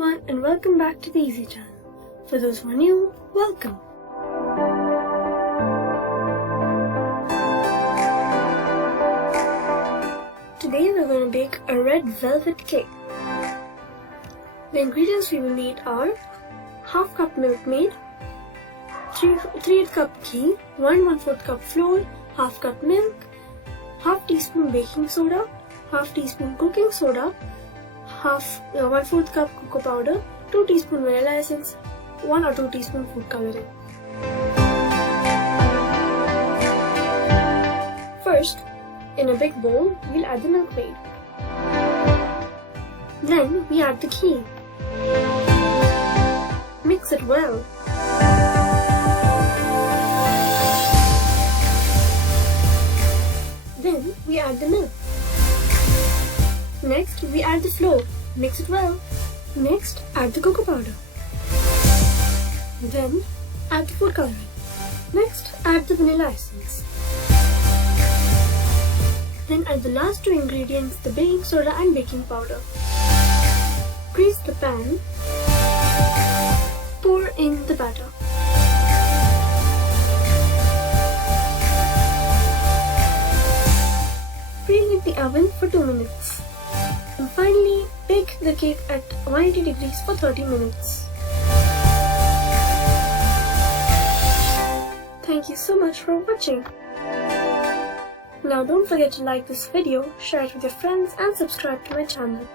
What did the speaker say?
everyone, and welcome back to the Easy channel. For those who are new, welcome. Today we're going to bake a red velvet cake. The ingredients we will need are half cup MILKMAID, 3/8 cup ghee, 1/4 cup flour, half cup milk, half teaspoon baking soda, half teaspoon cooking soda, 1/4 cup cocoa powder, 2 teaspoon vanilla essence, 1 or 2 teaspoon food coloring. First, in a big bowl, we'll add the MILKMAID. Then we add the ghee. Mix it well. Then we add the milk. Next, we add the flour. Mix it well. Next, add the cocoa powder. Then, add the food coloring. Next, add the vanilla essence. Then add the last two ingredients, the baking soda and baking powder. Grease the pan. Pour in the batter. Preheat the oven for 2 minutes. And finally, bake the cake at 180 degrees for 30 minutes. Thank you so much for watching. Now don't forget to like this video, share it with your friends and subscribe to my channel.